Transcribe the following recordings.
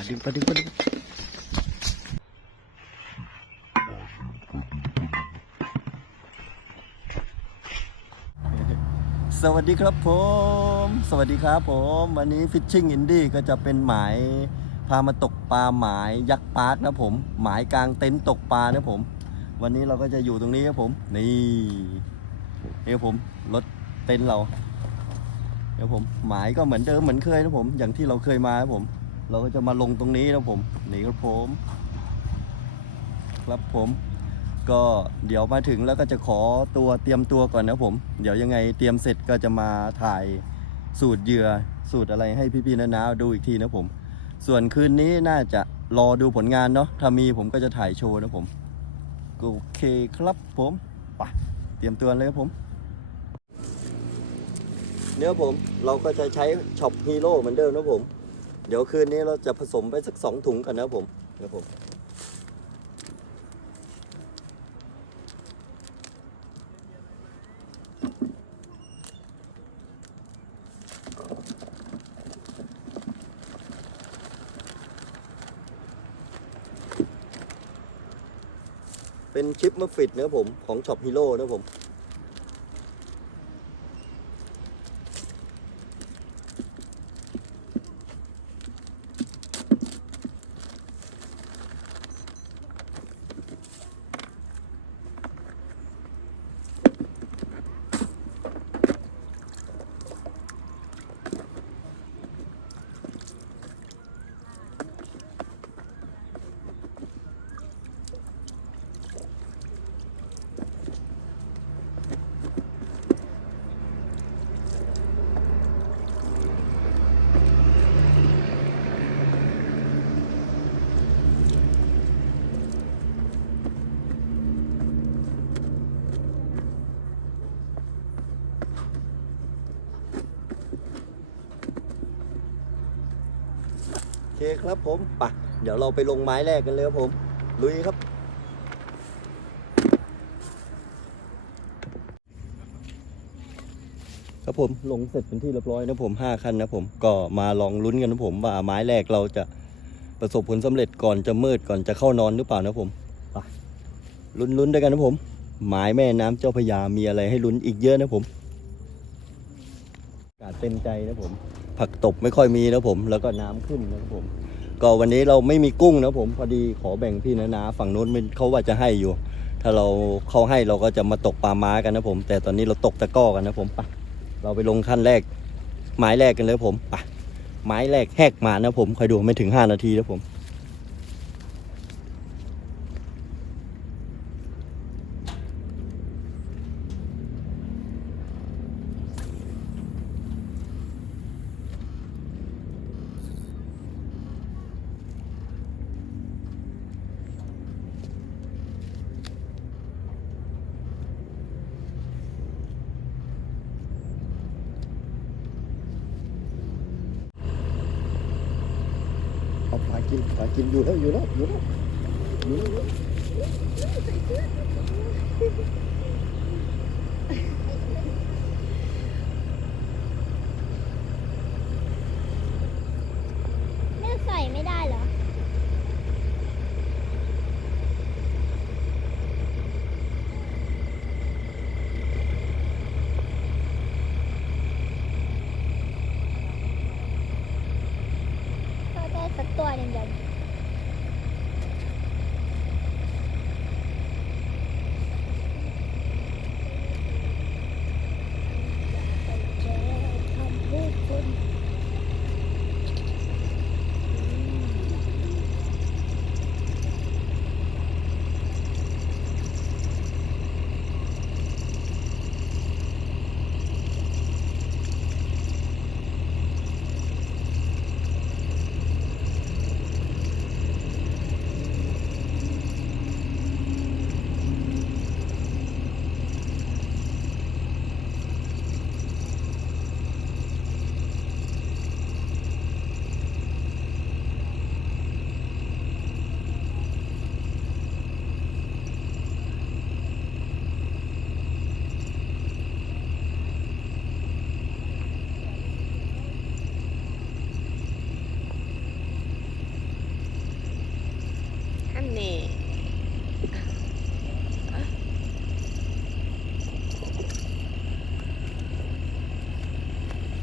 าดึงปลาดึงปลาดึงสวัสดีครับผม สวัสดีครับผม วันนี้ฟิชชิ่งอินดี้ก็จะเป็นหมายพามาตกปลาหมายยักษ์ปาร์คนะผม หมายกลางเต็นท์ตกปลานะผม วันนี้เราก็จะอยู่ตรงนี้ครับผม นี่นี่ครับผมรถเต็นท์เรา เดี๋ยวผมหมายก็เหมือนเดิมเหมือนเคยนะผม อย่างที่เราเคยมาครับผม เราก็จะมาลงตรงนี้นะผม นี่ครับผม ครับผม ก็เดี๋ยวมาถึงแล้วก็จะขอตัวเตรียมตัวก่อนนะผม เดี๋ยวยังไงเตรียมเสร็จก็จะมาถ่ายสูตรเหยื่อสูตรอะไรให้พี่ๆน้าๆดูอีกทีนะผม ส่วนคืนนี้น่าจะรอดูผลงานเนาะ ถ้ามีผมก็จะถ่ายโชว์นะผม โอเคครับผมไปเตรียมตัวเลยครับผม เนี่ยผมเราก็จะใช้ช็อปฮีโร่เหมือนเดิมนะผม เดี๋ยวคืนนี้เราจะผสมไปสักสองถุงกันนะผมนะผมเป็นชิปมาฟิตนะผม ของช็อปฮีโร่นะผม คครับผมปะเดี๋ยวเราไปลงไม้แรกกันเลยครับผม ลุยครับ ครับผมลงเสร็จเป็นที่เรียบร้อยนะผมห้าคันนะผมก็มาลองลุ้นกันนะผมว่าไม้แรกเราจะประสบผลสำเร็จก่อนจะมืดก่อนจะเข้านอนหรือเปล่านะผมไปลุ้นๆด้วยกันนะผมหมายแม่น้ำเจ้าพยามีอะไรให้ลุ้นอีกเยอะนะผมอากาศเต็มใจนะผม ผักตบไม่ค่อยมีนะผม แล้วก็น้ำขึ้นนะครับผม ก็วันนี้เราไม่มีกุ้งนะผม พอดีขอแบ่งพี่นานาฝั่งนู้นมันเขาว่าจะให้อยู่ ถ้าเราเขาให้เราก็จะมาตกปลาม้ากันนะผม แต่ตอนนี้เราตกตะก้อกันนะผมไปเราไปลงขั้นแรกไม้แรกกันเลยผมไปไม้แรกแหกมานะผมคอยดูไม่ถึง 5 นาทีนะผม เอาปลากินปลากินอยู่แล้วอยู่แล้วอยู่แล้วอยู่แล้วอยู่แล้ว แม่ใส่ไม่ได้เหรอ ก็ได้ อันนี้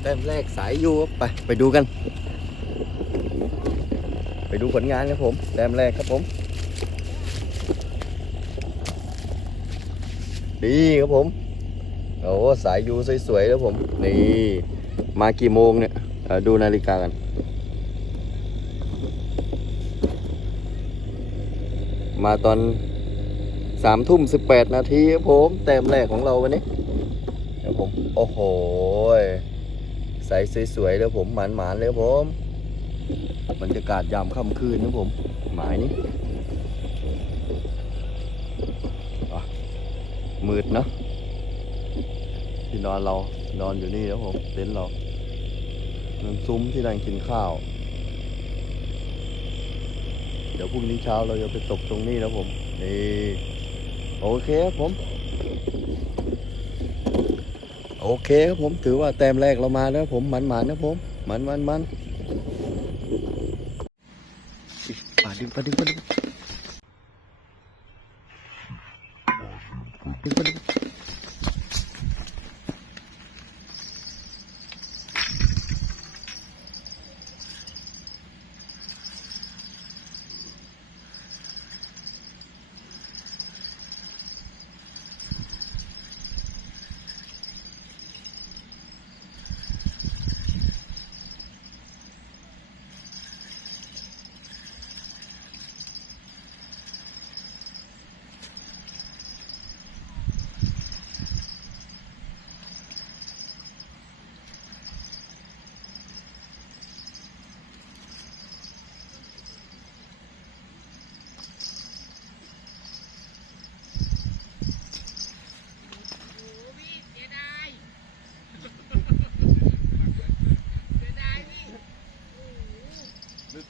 แต้มแรกสายยูไปไปดูกัน ไปดูผลงานครับผมเต้มแรกครับผม ดีครับผมโอ้สายยูสวยๆแล้วผม นี่ มากี่โมงเนี่ยดูนาฬิกากัน มาตอนสามทุ่มสิบแปดนาทีครับผมแต้มแรกของเราวันนี้ครับผม โอ้โหใสสวยๆแล้วผมหมานๆเลยผมบรรยากาศยามค่ำคืนนะผมหมายนี้มืดเนอะที่นอนเรานอนอยู่นี่แล้วผมเต็นท์เราน้ำซุ้มที่นั่งกินข้าว เดี๋ยวพรุ่งนี้เช้าเราจะไปตกตรงนี้นะผมนี่โอเคครับผม โอเคครับผมถือว่าแต้มแรกเรามาแล้วผมหมันหมันนะผมหมันมันมันปาดึงปาดึงปาดึงปาดึงดึง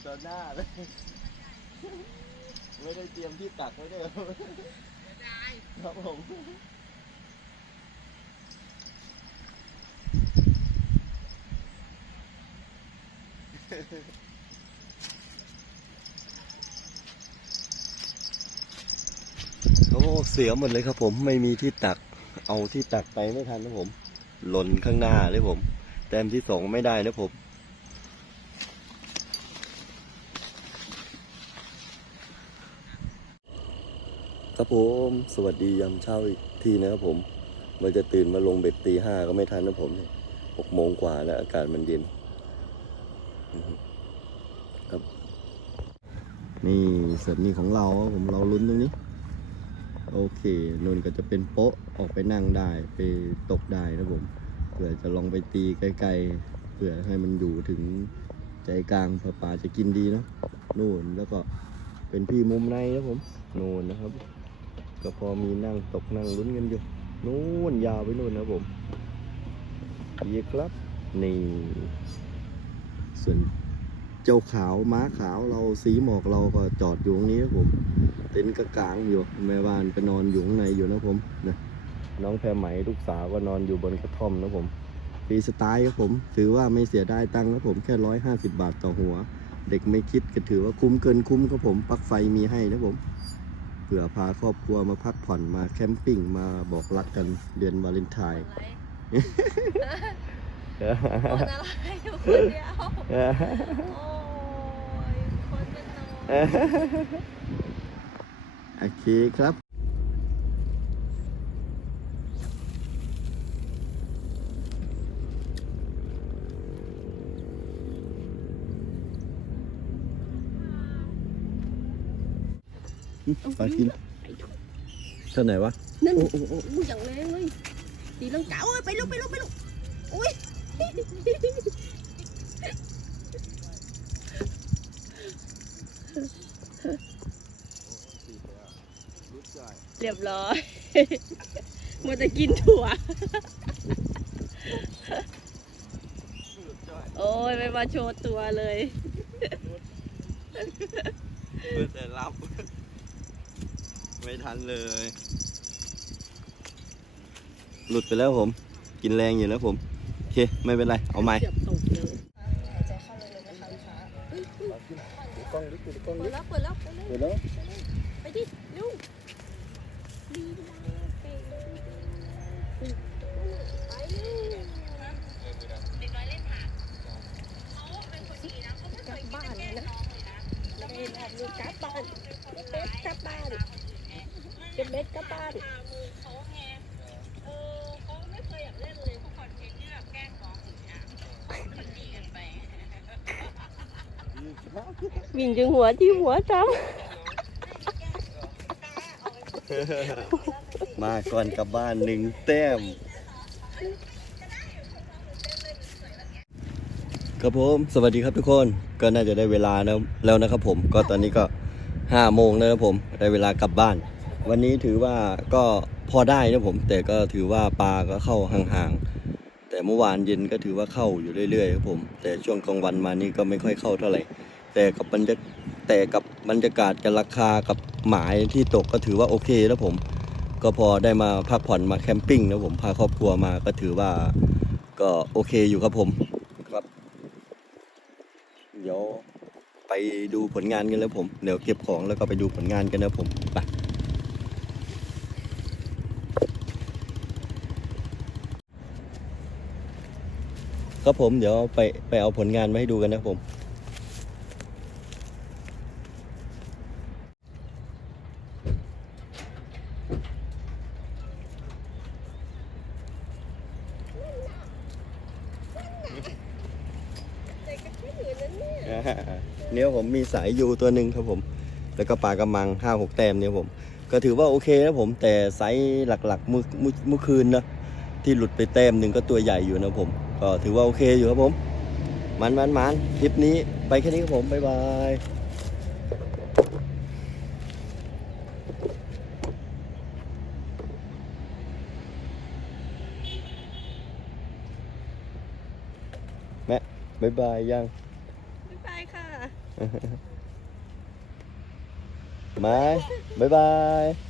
ต่อ หน้าเลย ไม่ได้เตรียมที่ตักไว้ด้วยครับผมโอ้เสียหมดเลยครับผมไม่มีที่ตัก เอาที่ตักไปไม่ทันนะผม หล่นข้างหน้าเลยผม แต้มที่สองไม่ได้นะผม ครับผมสวัสดียามเช้าอีกทีนะครับผมมันจะตื่นมาลงเบ็ดตีห้าก็ไม่ทันนะผมหกโมงกว่าแล้วอากาศมันเย็นครับ นี่เสิร์นี่ของเราผมเราลุ้นตรงนี้ โอเคนุ่นก็จะเป็นโป๊ะออกไปนั่งได้ไปตกได้นะผมเผื่อจะลองไปตีไกลๆเผื่อให้มันอยู่ถึงใจกลางเผื่อปลาจะกินดีเนาะนู่นแล้วก็เป็นพี่มุมในนะผม นู่นนะครับ ก็พอมีนั่งตกนั่งลุ้นกันอยู่นู่นยาวไปนู่นนะผมดีครับนี่ส่วนเจ้าขาวม้าขาวเราสีหมอกเราก็จอดอยู่ตรงนี้นะผม เต็นท์ก็กลางอยู่แม่บ้านไปนอนอยู่ข้างในอยู่นะผมนะน้องแพรไหมลูกสาวก็นอนอยู่บนกระท่อมนะผมฟรีสไตล์ครับผม ถือว่าไม่เสียดายตังค์ครับผมแค่ร้อยห้าสิบบาทต่อหัว เด็กไม่คิดก็ถือว่าคุ้มเกินคุ้มครับผมปลั๊กไฟมีให้นะผม เผื่อพาครอบครัวมาพักผ่อนมาแคมปิ้งมาบอกรักกันเดือนวาเลนไทน์คนอะไรอยู่คนเดียวโอ้ยคนเป็นน้อยโอเคครับ ปลากินเท่าไหนวะนั่นโอ้โอ้โอ้อู้อย่างแรงเลยตีลังกาโอ้ยไปลูกไปลูกไปลูกอุ้ยเรียบร้อยมันจะกินถั่ว โอ้ยไม่มาโชว์ตัวเลยเพื่อแต่รับ ไม่ทันเลย หลุดไปแล้วผม กินแรงอยู่แล้วผม โอเค ไม่เป็นไร เอาใหม่เกือบตกเลยหายใจเข้าเลยนะคะลูกค้าเฮ้ยเฮ้ยกล้องดิกล้องเปิดิดแล้วเปิดแล้วไปเลยเดี๋ยวแล้ว วิ่งจึงหัวที่หัวจมาก่อนกลับบ้านหนึ่งแต้ม ครับผมสวัสดีครับทุกคนก็น่าจะได้เวลาแล้วนะครับผมก็ตอนนี้ก็ห้าโมงแล้วนะครับผมได้เวลากลับบ้าน วันนี้ถือว่าก็พอได้นะผม แต่ก็ถือว่าปลาก็เข้าห่างๆแต่เมื่อวานเย็นก็ถือว่าเข้าอยู่เรื่อยๆครับผม แต่ช่วงกลางวันมานี่ก็ไม่ค่อยเข้าเท่าไหร่ แต่กับบรรยากแต่กับบรรยากาศกับราคากับหมายที่ตกก็ถือว่าโอเคนะผม ก็พอได้มาพักผ่อนมาแคมปิ้งนะผมพาครอบครัวมาก็ถือว่าก็โอเคอยู่ครับผมครับ เดี๋ยวไปดูผลงานกันแล้วผมเดี๋ยวเก็บของแล้วก็ไปดูผลงานกันนะผมไปครับผมเดี๋ยวไปไปเอาผลงานมาให้ดูกันนะผมำแต่ก็ไม่อยู่นั่น เนี่ยผมมีสายยูตัวหนึ่งครับผม แล้วก็ปลากระมังห้าหกแต้มเนี่ยผม ก็ถือว่าโอเคนะผมแต่ไซส์หลักๆเมื่อเมื่อมื่อคืนนะที่หลุดไปแต้มหนึ่งก็ตัวใหญ่อยู่นะผม ก็ถือว่าโอเคอยู่ครับผม มันมันมันคลิปนี้ไปแค่นี้ครับผม บ๊ายบายแม่บ๊ายบายยัง 麦，拜拜。